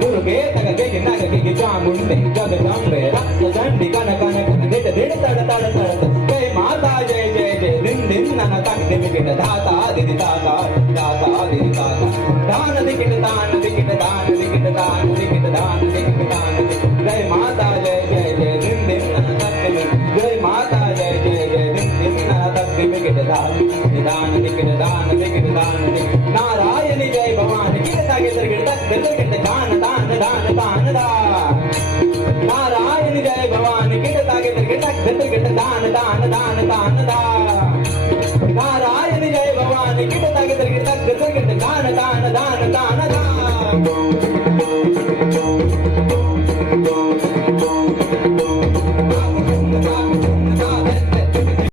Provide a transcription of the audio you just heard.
दुर्गे तगगे नगगे चामुंडे जगदंबे रक्त चंडी कन कन धिट धिट तड़ तड़ तड़ जय माता जय जय जय दिन दिन नन तक दिन किट दाता दिदि दाता दाता दिदि दाता दान दिकिट दान दिकिट दान दिकिट दान दिकिट दान दिकिट दान जय माता जय जय जय दिन दिन नन तक दिन जय माता जय जय जय दिन दिन नन तक दिन किट दान दान दिकिट दान दिकिट दान नारायणी जय भवानी किट तागे तरगिट तक दिकिट दान दान दान दान दा नारायण जय भवानी किट तागे तरगिट तक दिकिट दान दान दान दान दा नारायण जय भवानी किट तागे तरगिट तक दिकिट दान दान दान दान